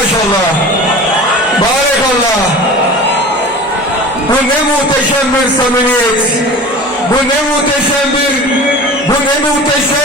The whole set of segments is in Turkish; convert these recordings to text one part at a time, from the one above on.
Maşallah. Barekallah. Bu ne muhteşem bir samimiyet. Bu ne muhteşem bir, bu ne muhteşem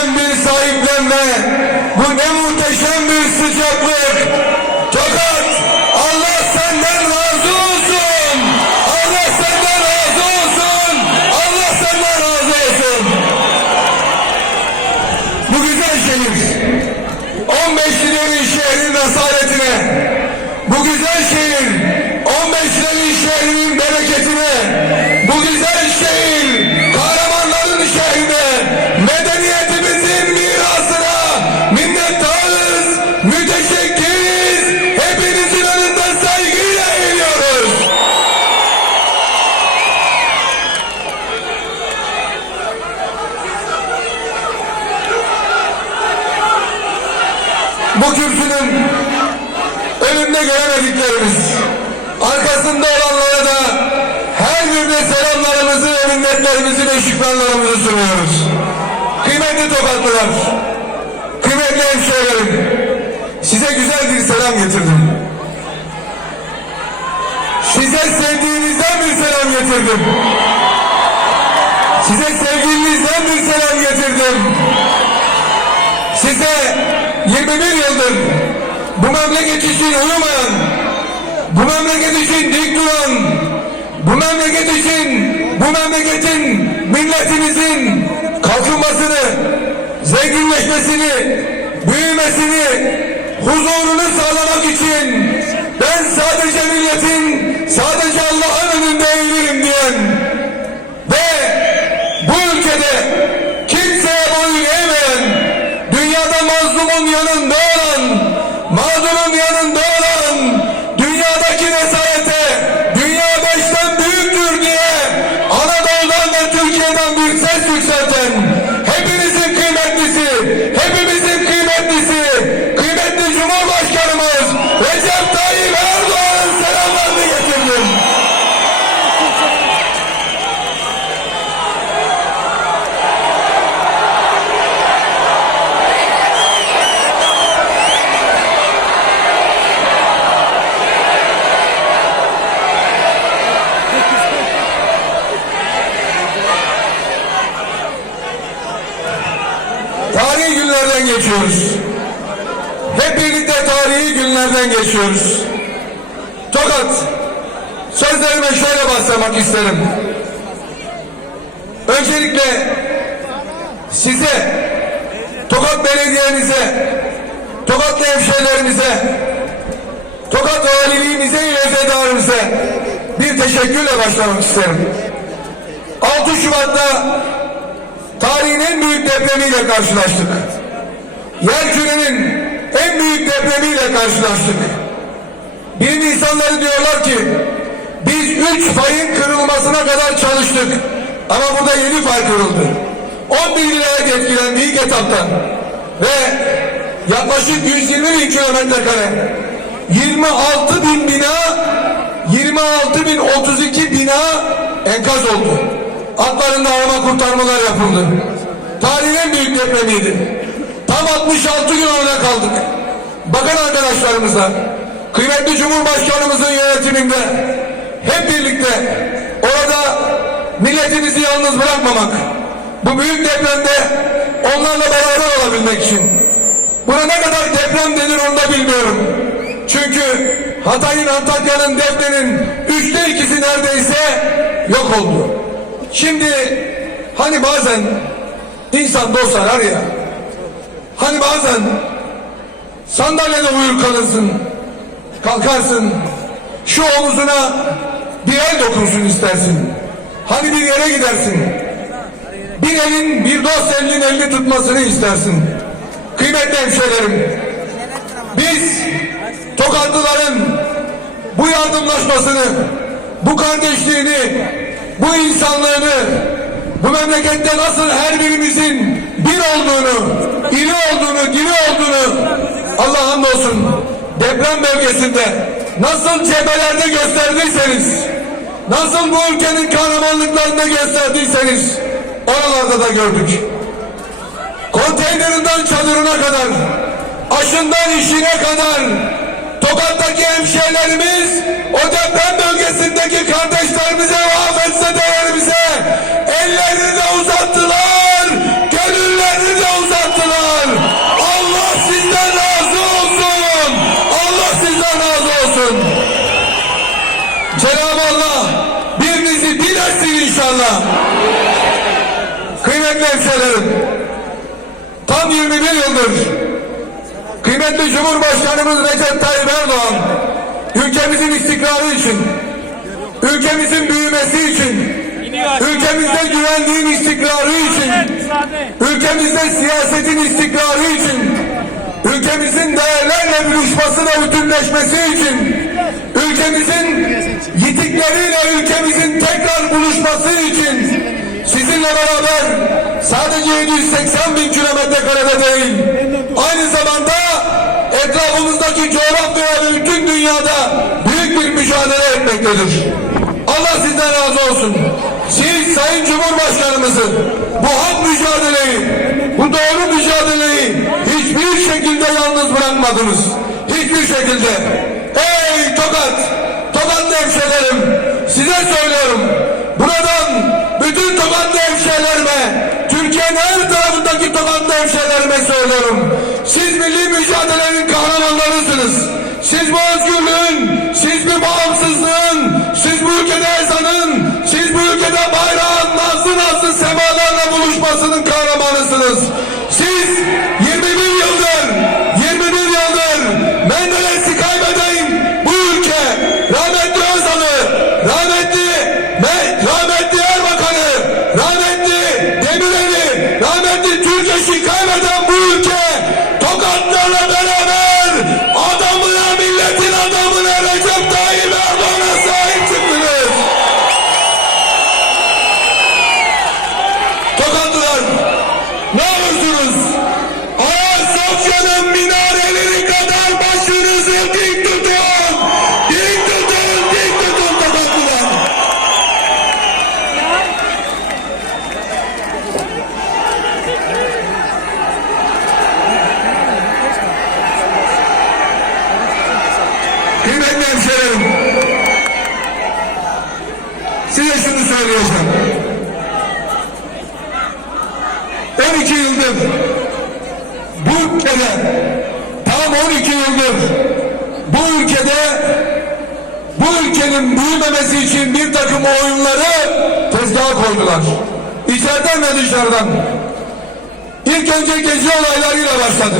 Bu kürsünün önünde göremediklerimiz, arkasında olanlara da her birine selamlarımızı ve minnetlerimizi ve şükranlarımızı sunuyoruz. Kıymetli tokatlılar, kıymetli hemşehrilerim, size güzel bir selam getirdim. Size sevdiğinizden bir selam getirdim. Size sevgilinizden bir selam getirdim. Size 21 yıldır bu memleket için uyumayan, bu memleket için dik duran, bu memleket için, bu memleketin, milletimizin kalkınmasını, zenginleşmesini, büyümesini, huzurunu sağlamak için ben sadece milletin, sadece Allah'ın önünde eğilirim diyen ve bu ülkede kimseye boyun eğmeyen, dünyada mazlumun yanında olan, mağdurun yanında olan, dünyadaki vesayete, dünya beşten büyüktür diye Anadolu'dan ve Türkiye'den bir ses yükselten, hepinizin kıymetlisi, hepimizin kıymetlisi, kıymetli Cumhurbaşkanımız Recep Tayyip Erdoğan'ın selamlarını getirdim. Tarihi günlerden geçiyoruz. Hep birlikte tarihi günlerden geçiyoruz. Tokat, sözlerime şöyle başlamak isterim. Öncelikle size, Tokat Belediye'mize, Tokatlı hemşehrilerimize, Tokat Valiliğimize ve vezedarımıza bir teşekkürle başlamak isterim. 6 Şubat'ta tarihin en büyük depremiyle karşılaştık. Yer kürenin en büyük depremiyle karşılaştık. Bilim insanları diyorlar ki biz üç fayın kırılmasına kadar çalıştık. Ama burada yeni fay kırıldı. 11 vilayet etkilendi ilk etaptan. Ve yaklaşık 120 bin kilometre kare 26 bin bina 26 bin 32 bina enkaz oldu. Altlarında arama kurtarmalar yapıldı. Tarihin en büyük depremiydi. Tam 66 gün orada kaldık. Bakın arkadaşlarımıza, kıymetli Cumhurbaşkanımızın yönetiminde hep birlikte orada milletimizi yalnız bırakmamak, bu büyük depremde onlarla beraber olabilmek için. Buna ne kadar deprem denir onu da bilmiyorum. Çünkü Hatay'ın, Antakya'nın, Defne'nin üçte ikisi neredeyse yok oldu. Şimdi hani bazen insan dost arar ya, hani bazen sandalyede uyur kalırsın, kalkarsın, şu omuzuna bir el dokunsun istersin. Hani bir yere gidersin, bir elin, bir dost elinin elini tutmasını istersin. Kıymetli hemşehrilerim, biz Tokatlıların bu yardımlaşmasını, bu kardeşliğini, bu insanlığını, bu memlekette nasıl her birimizin bir olduğunu, iri olduğunu, diri olduğunu Allah hamdolsun deprem bölgesinde nasıl cephelerde gösterdiyseniz, nasıl bu ülkenin kahramanlıklarında gösterdiyseniz oralarda da gördük. Konteynerinden çadırına kadar, aşından işine kadar Tokat'taki hemşehrilerimiz o deprem bölgesindeki kardeşlerimize hemşehrilerim, tam 21 yıldır kıymetli Cumhurbaşkanımız Recep Tayyip Erdoğan ülkemizin istikrarı için, ülkemizin büyümesi için, ülkemizde güvenliğin istikrarı için, ülkemizde siyasetin istikrarı için, ülkemizin değerlerle buluşması ve bütünleşmesi için, ülkemizin yitikleriyle ülkemizin tekrar buluşması için sizinle beraber sadece 780 bin kilometre karede değil, aynı zamanda etrafımızdaki coğrafya ve bütün dünyada büyük bir mücadele etmektedir. Allah sizden razı olsun. Siz Sayın Cumhurbaşkanımızı bu hak mücadeleyi, bu doğru mücadeleyi hiçbir şekilde yalnız bırakmadınız. Hiçbir şekilde. Ey Tokat, Tokatlı hemşehrilerim, size söylüyorum. Bütün Tokatlı hemşehrilerime, Türkiye'nin her tarafındaki Tokatlı hemşehrilerime söylüyorum. Siz milli mücadelenin kahramanlarısınız. Siz bu özgürlüğün, siz bu bağımsızlığın, bu ülkenin büyümemesi için bir takım oyunları tezgaha koydular. İçeriden ve dışarıdan. İlk önce gezi olaylarıyla başladı.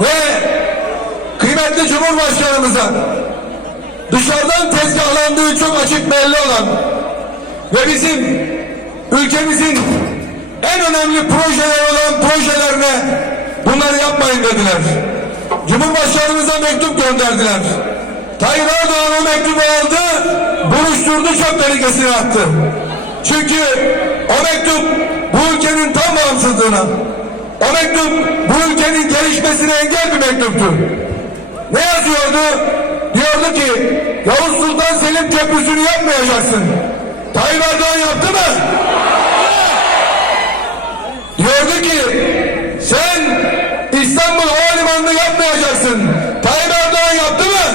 Ve kıymetli Cumhurbaşkanımıza dışarıdan tezgahlandığı çok açık belli olan ve bizim ülkemizin en önemli projeler olan projelerine bunları yapmayın dediler. Cumhurbaşkanımıza mektup gönderdiler. Tayyip Erdoğan o mektubu aldı, buluşturdu çöp tehlikesine attı. Çünkü o mektup bu ülkenin tam bağımsızlığına, o mektup bu ülkenin gelişmesine engel bir mektuptu. Ne yazıyordu? Diyordu ki Yavuz Sultan Selim Köprüsü'nü yapmayacaksın. Tayyip Erdoğan yaptı mı? Diyordu ki sen İstanbul Havalimanı'nı yapmayacaksın. Tayyip Erdoğan yaptı mı?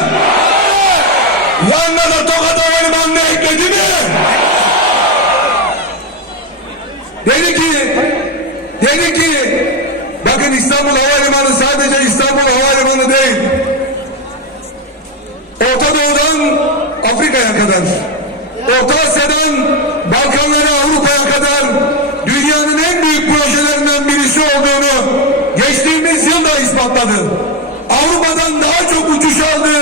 Yanına da Tokat Havalimanı'nı ekledi mi? Dedi ki dedi ki bakın İstanbul Havalimanı sadece İstanbul Havalimanı değil. Orta Doğu'dan Afrika'ya kadar, Orta Asya'dan Balkanlara Avrupa'ya kadar dünyanın en büyük projelerinden birisi olduğunu geçtiğimiz ispatladı. Avrupa'dan daha çok uçuş aldı,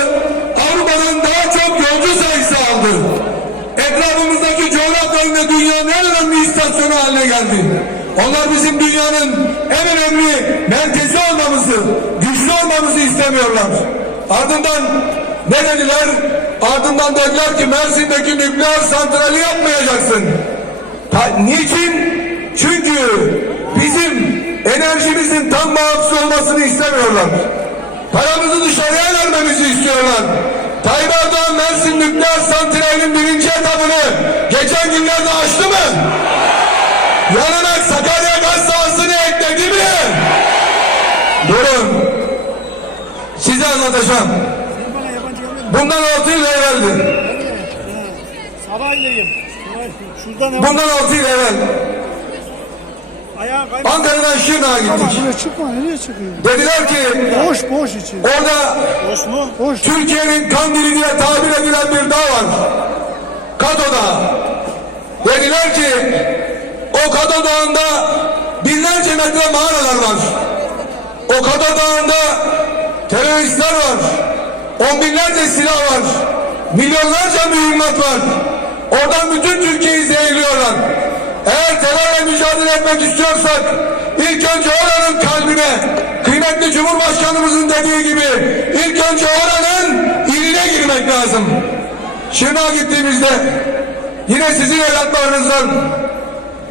Avrupa'dan daha çok yolcu sayısı aldı. Etrafımızdaki coğrafyanın ve dünyanın en önemli istasyonu haline geldi. Onlar bizim dünyanın en önemli merkezi olmamızı, güçlü olmamızı istemiyorlar. Ardından ne dediler? Ardından dediler ki Mersin'deki nükleer santrali yapmayacaksın. Ta- niçin? Çünkü bizim enerjimizin tam bağımsız olmasını istemiyorlar. Paramızı dışarıya vermemizi istiyorlar. Tayyip Erdoğan Mersin nükleer santralinin birinci etabını geçen günlerde açtı mı? Yanına Sakarya gaz sahasını ekledi mi? Durun. Size anlatacağım. Bundan altı yıl evveldi. Hemen Bundan altı yıl evvel. Ankara'dan Şırnak'a gittik. Buraya çıkma nereye çıkıyor? Dediler ki Boş boş içi. orada Boş mu? Boş. Türkiye'nin kandili diye tabir edilen bir dağ var. Kato Dağı. Dediler ki Okada Dağı'nda binlerce metre mağaralar var. Okada Dağı'nda teröristler var. On binlerce silah var. Milyonlarca mühimmat var. Oradan bütün Türkiye'yi zehirliyorlar. Eğer terörle mücadele etmek istiyorsak ilk önce oranın kalbine kıymetli Cumhurbaşkanımızın dediği gibi ilk önce oranın iline girmek lazım. Şırnağa gittiğimizde yine sizin evlatlarınızdan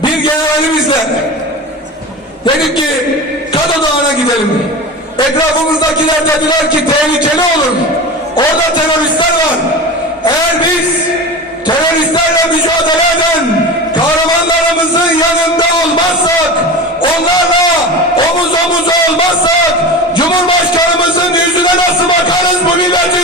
bir generalimizle dedik ki Kada Dağı'na gidelim. Etrafımızdakiler dediler ki tehlikeli olur. Orada teröristler var. Eğer biz teröristlerle mücadele eden Viva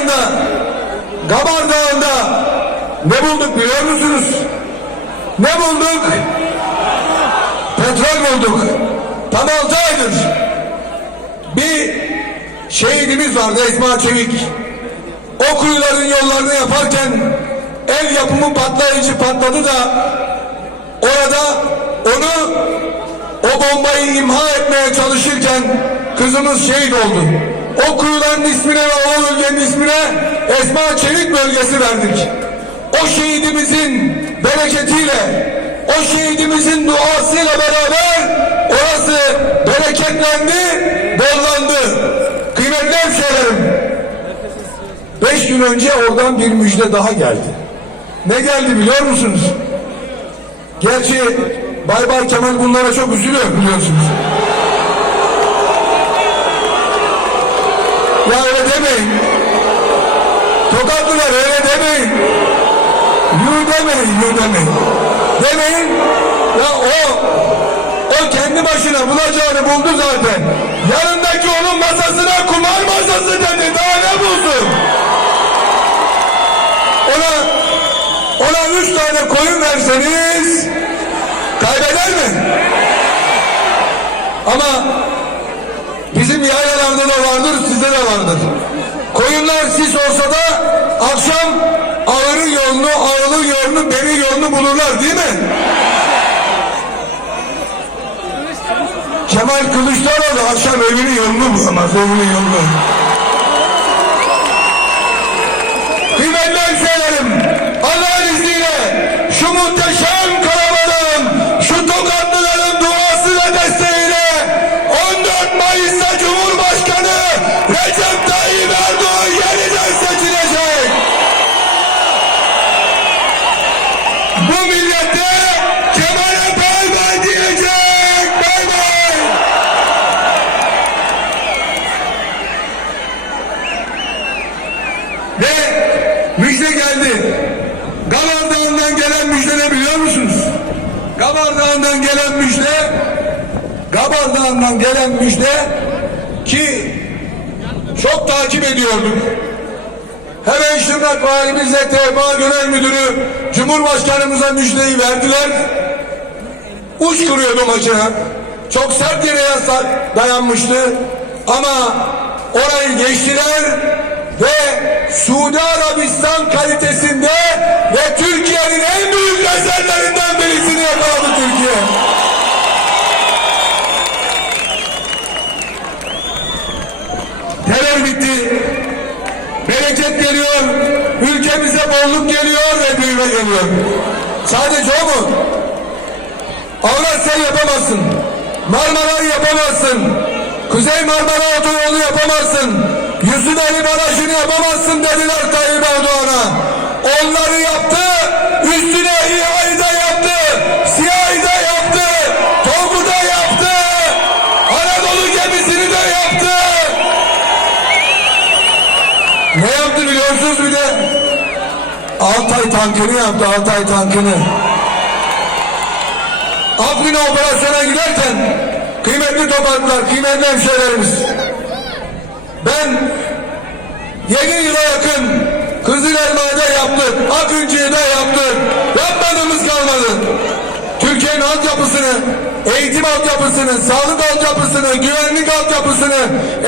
yanında Gabar Dağı'nda ne bulduk biliyor musunuz? Ne bulduk? Petrol bulduk. Tam altı aydır. Bir şehidimiz vardı Esma Çevik. O kuyuların yollarını yaparken el yapımı patlayıcı patladı da orada onu o bombayı imha etmeye çalışırken kızımız şehit oldu. O kuyuların ismine ve o bölgenin ismine Esma Çevik bölgesi verdik. O şehidimizin bereketiyle, o şehidimizin duasıyla beraber orası bereketlendi, bollandı. Kıymetli hemşehrilerim, beş gün önce oradan bir müjde daha geldi. Ne geldi biliyor musunuz? Gerçi Bay Bay Kemal bunlara çok üzülüyor biliyorsunuz. Ya öyle demeyin. Tokatlılar öyle demeyin. Yu demeyin, yu demeyin. Demeyin. Ya o, o kendi başına bulacağını buldu zaten. Yanındaki onun masasına kumar masası dedi. Daha ne bulsun? Ona, ona üç tane koyun verseniz kaybeder mi? Ama bizim yaylalarda da vardır, sizde de vardır. Koyunlar sis olsa da akşam ağırın yolunu, ağılın yolunu, beri yolunu bulurlar değil mi? Kemal Kılıçdaroğlu akşam evinin yolunu bulamaz, evinin yolunu. Kıymetli hemşehrilerim, Allah'ın izniyle şu muhteşem karavanın, şu tokatlıların duası ve desteğiyle 14 Mayıs'ta Cumhurbaşkanı Recep Tayyip Erdoğan yeniden seçilecek. Bu millete Kemal'e bay bay diyecek, bay bay. Ve müjde geldi. Gavar Dağı'ndan gelen müjde ne biliyor musunuz? Gavar Dağı'ndan gelen müjde Gabar Dağı'ndan gelen müjde ki çok takip ediyorduk. Hemen Şırnak Valimizle TFA Genel Müdürü Cumhurbaşkanımıza müjdeyi verdiler. Uç kuruyordu maçına. Çok sert yere dayanmıştı. Ama orayı geçtiler ve Suudi Arabistan kalitesinde ve Türkiye'nin en büyük rezervlerinden birisini yakaladı Türkiye. Ülkemize bolluk geliyor ve büyüme geliyor. Sadece o mu? Avrasya yapamazsın. Marmara'yı yapamazsın. Kuzey Marmara Otoyolu yapamazsın. Yusufeli Barajı'nı yapamazsın dediler Tayyip Erdoğan'a. Onları yaptı, üstüne İHA'yı da yaptı, SİHA'yı da yaptı, TOG'u da yaptı, Anadolu gemisini de yaptı. Ne yaptı biliyorsunuz bir de? Altay tankını yaptı, Altay tankını. Afrin'e operasyona giderken kıymetli topraklar, kıymetli hemşehrilerimiz ben 7 yıla yakın Kızılelma'da yaptık, Akıncı'da yaptık. Yapmadığımız kalmadı. Türkiye'nin altyapısını, eğitim altyapısını, sağlık altyapısını, güvenlik altyapısını,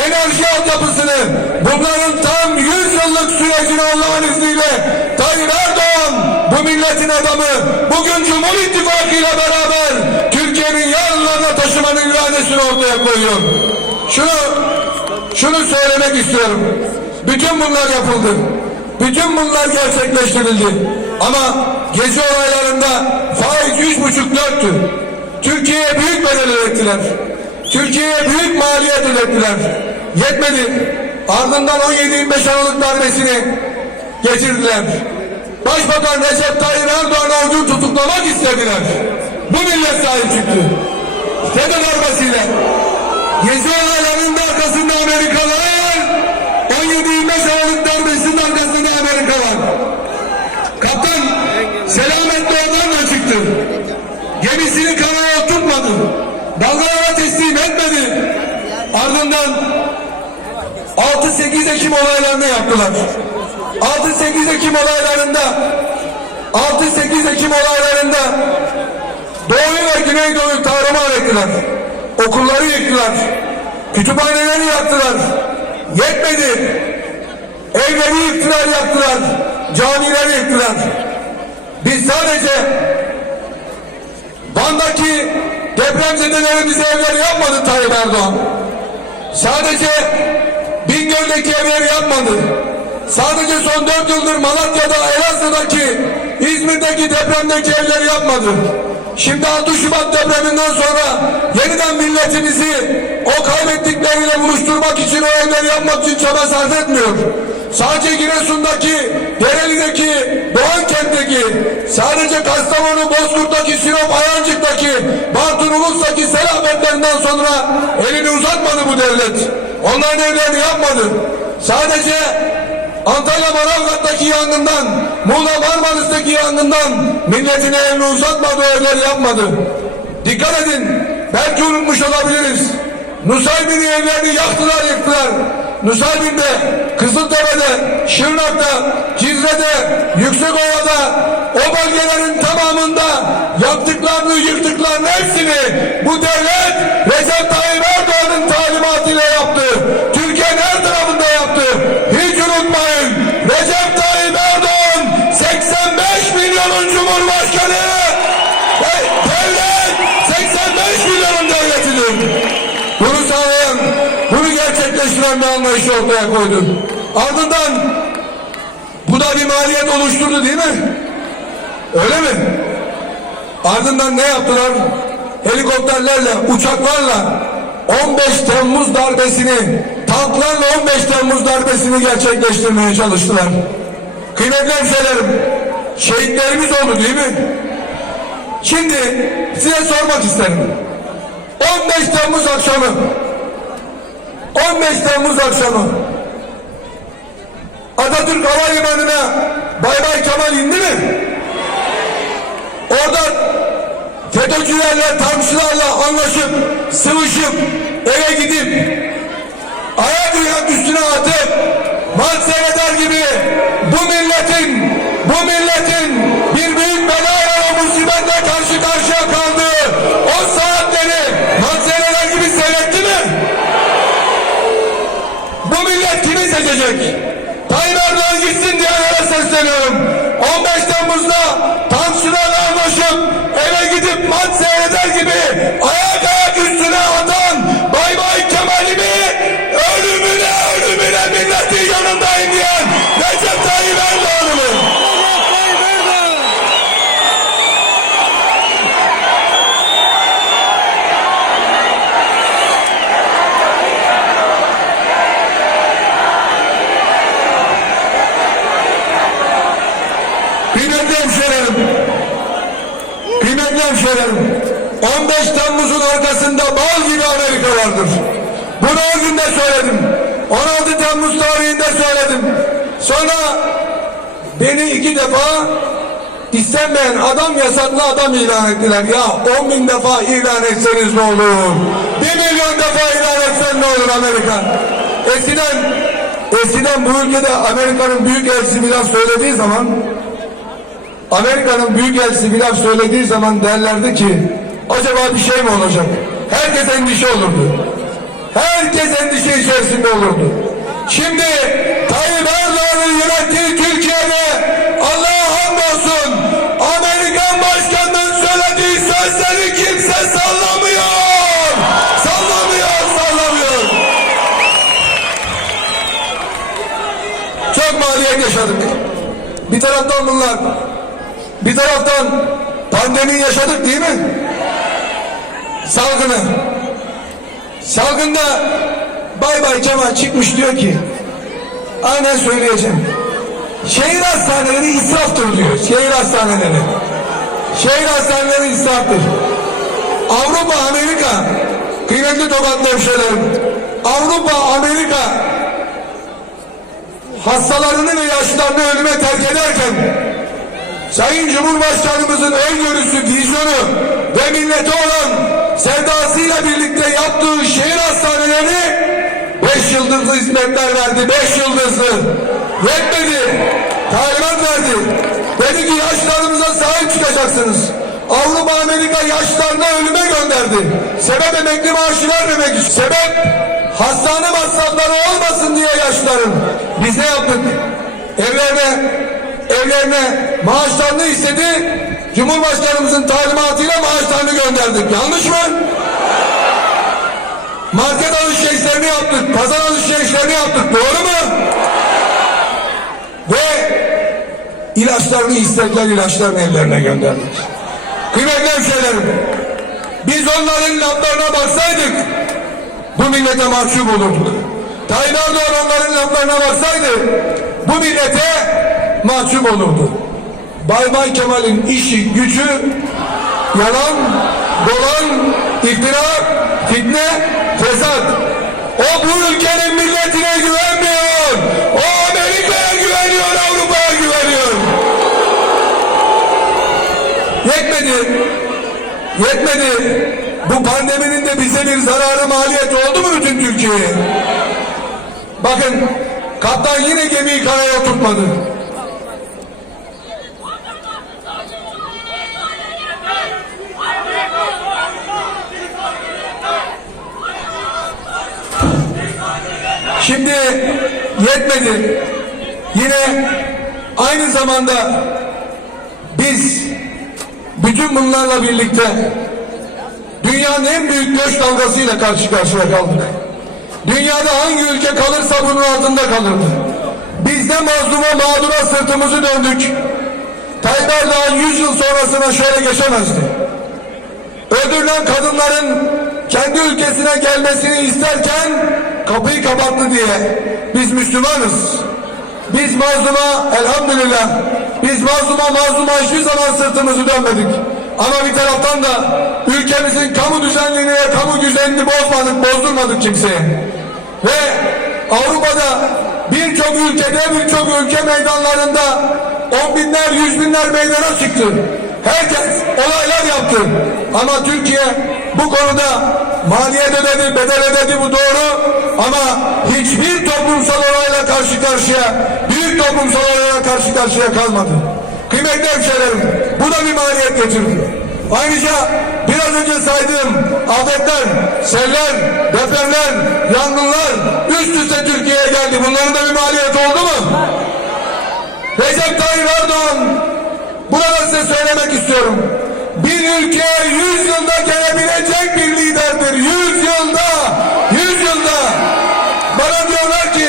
enerji altyapısını, bunların tam 100 yıllık sürecini Allah'ın izniyle Tayyip Erdoğan, bu milletin adamı, bugün Cumhur İttifakı ile beraber Türkiye'nin yarınlarına taşımanın iradesini ortaya koyuyor. Şunu, şunu söylemek istiyorum. Bütün bunlar yapıldı. Bütün bunlar gerçekleştirildi. Ama gezi olaylarında faiz üç buçuk dörttü. Türkiye'ye büyük bedel ödettiler. Türkiye'ye büyük maliyet ödettiler. Yetmedi. Ardından 17-25 Aralık darbesini geçirdiler. Başbakan Recep Tayyip Erdoğan'ı o gün tutuklamak istediler. Bu millet sahip çıktı. FETÖ darbesiyle. Gezi olaylarının da arkasında Amerika var. 17-25 Aralık darbesinin arkasında Amerika var. Kaptan selametle oradan da çıktı. Gemisini karaya tutmadı. Dalgalara teslim etmedi. Ardından 6-8 Ekim olaylarını yaptılar. 6-8 Ekim olaylarında 6-8 Ekim olaylarında Doğu'yu ve Güneydoğu'yu tarumar ettiler. Okulları yıktılar. Kütüphaneleri yaktılar. Yetmedi. Evleri yıktılar, yaktılar. Camileri yıktılar. Biz sadece Van'daki depremzedelerimize evleri yapmadı Tayyip Erdoğan. Sadece Bingöl'deki evleri yapmadı. Sadece son dört yıldır Malatya'da, Elazığ'daki, İzmir'deki depremdeki evleri yapmadı. Şimdi 6 Şubat depreminden sonra yeniden milletimizi o kaybettikleriyle buluşturmak için o evleri yapmak için çaba sarf etmiyor. Sadece Giresun'daki, Dereli'deki, Doğankent'teki, sadece Kastamonu, Bozkurt'taki, Sinop, Ayancık'taki, Bartın, Ulus'taki selametlerinden sonra elini uzatmadı bu devlet. Onların evlerini yapmadı. Sadece Antalya Manavgat'taki yangından, Muğla Marmaris'teki yangından milletine elini uzatmadı, evleri yapmadı. Dikkat edin, belki unutmuş olabiliriz. Nusaybin'in evlerini yaktılar, yıktılar. Nusaybin'de, Kızıltepe'de, Şırnak'ta, Cizre'de, Yüksekova'da, o bölgelerin tamamında yaptıklarını, yıktıklarını hepsini bu devlet Recep Tayyip Erdoğan'ın talimatıyla yaptı. Anlayışı ortaya koydu. Ardından bu da bir maliyet oluşturdu değil mi? Öyle mi? Ardından ne yaptılar? Helikopterlerle, uçaklarla 15 Temmuz darbesini, tanklarla 15 Temmuz darbesini gerçekleştirmeye çalıştılar. Kıymetli hemşehrilerim, şehitlerimiz oldu değil mi? Şimdi size sormak isterim. 15 Temmuz akşamı 15 Temmuz akşamı Atatürk Havalimanı'na Bay Bay Kemal indi mi? Orada FETÖ'cülerle, tankçılarla anlaşıp, sıvışıp, eve gidip, ayak uyan üstüne atıp, maç seyreder gibi bu milletin, bu milletin bir büyük belayla ve musibetle karşı karşıya kaldığı o saatleri maç seyreder gibi seyretti mi? Bu millet kimi seçecek? Tayyip Erdoğan gitsin diyenlere sesleniyorum. 15 vardır. Bunu o gün de söyledim. 16 Temmuz tarihinde söyledim. Sonra beni iki defa istenmeyen adam yasaklı adam ilan ettiler. Ya 10 bin defa ilan etseniz ne olur? 1 milyon defa ilan etsen ne olur Amerika? Eskiden eskiden bu ülkede Amerika'nın büyük elçisi bir söylediği zaman Amerika'nın büyük elçisi bir söylediği zaman derlerdi ki acaba bir şey mi olacak? Herkes endişe olurdu. Herkes endişe içerisinde olurdu. Şimdi Tayyip Erdoğan'ın yönettiği Türkiye'de Allah'a hamdolsun Amerikan başkanının söylediği sözleri kimse sallamıyor. Sallamıyor, sallamıyor. Çok maliyet yaşadık. Bir taraftan bunlar, bir taraftan pandemi yaşadık değil mi? Salgını. Salgında Bay Bay Kemal çıkmış diyor ki aynen söyleyeceğim. Şehir hastaneleri israftır diyor. Şehir hastaneleri. Şehir hastaneleri israftır. Avrupa, Amerika kıymetli tokatlı hemşehrilerim Avrupa, Amerika hastalarını ve yaşlarını ölüme terk ederken Sayın Cumhurbaşkanımızın öngörüsü, vizyonu ve millete olan sevdasıyla birlikte yaptığı şehir hastaneleri beş yıldızlı hizmetler verdi. Beş yıldızlı. Yetmedi. Talimat verdi. Dedi ki yaşlarımıza sahip çıkacaksınız. Avrupa Amerika yaşlarını ölüme gönderdi. Sebep emekli maaşı vermemek için. Sebep hastane masrafları olmasın diye yaşların. Biz ne yaptık? Evlerine evlerine maaşlarını istedi. Cumhurbaşkanımızın talimatıyla maaşlarını gönderdik. Yanlış mı? Market alışverişlerini yaptık. Pazar alışverişlerini yaptık. Doğru mu? Ve ilaçlarını istediler ilaçlarını evlerine gönderdik. Kıymetli hemşehrilerim, biz onların laflarına baksaydık bu millete mahcup olurduk. Tayyip Erdoğan onların laflarına baksaydı bu millete mahcup olurdu. Bay Kemal'in işi, gücü yalan, dolan, iftira, fitne, tezat. O bu ülkenin milletine güvenmiyor. O Amerika'ya güveniyor, Avrupa'ya güveniyor. Yetmedi. Yetmedi. Bu pandeminin de bize bir zararı maliyet oldu mu bütün Türkiye'ye? Bakın kaptan yine gemiyi karaya oturtmadı. Şimdi yetmedi. Yine aynı zamanda biz bütün bunlarla birlikte dünyanın en büyük göç dalgasıyla karşı karşıya kaldık. Dünyada hangi ülke kalırsa bunun altında kalırdı. Biz de mazluma mağdura sırtımızı döndük. Tayyip Erdoğan 100 yıl sonrasına şöyle geçemezdi. Öldürülen kadınların kendi ülkesine gelmesini isterken kapıyı kapattı diye. Biz Müslümanız. Biz mazluma elhamdülillah biz mazluma mazluma hiçbir zaman sırtımızı dönmedik. Ama bir taraftan da ülkemizin kamu düzenliğini ve kamu güzelliğini bozmadık, bozdurmadık kimseye. Ve Avrupa'da birçok ülkede, birçok ülke meydanlarında on binler, yüz binler meydana çıktı. Herkes olaylar yaptı. Ama Türkiye bu konuda maliyet ödedi, bedel ödedi bu doğru. Ama hiçbir toplumsal olayla karşı karşıya, büyük toplumsal olayla karşı karşıya kalmadı. Kıymetli hemşehrilerim, bu da bir maliyet getirdi. Ayrıca biraz önce saydığım afetler, seller, depremler, yangınlar üst üste Türkiye'ye geldi. Bunların da bir maliyeti oldu mu? Recep Tayyip Erdoğan burada size söylemek istiyorum. Bir ülke yüz yılda gelebilecek bir liderdir. Yüz yılda, yüz yılda. Bana diyorlar ki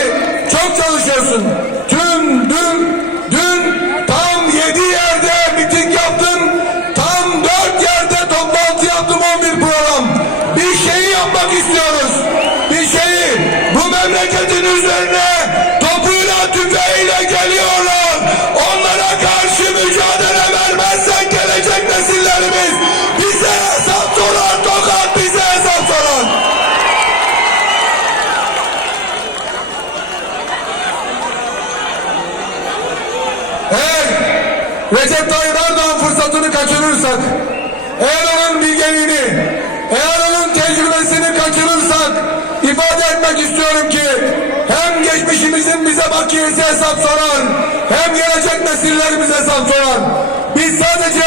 çok çalışıyorsun. kaçırırsak, eğer onun bilgeliğini, eğer onun tecrübesini kaçırırsak ifade etmek istiyorum ki hem geçmişimizin bize bakiyesi hesap soran hem gelecek nesillerimiz hesap soran biz sadece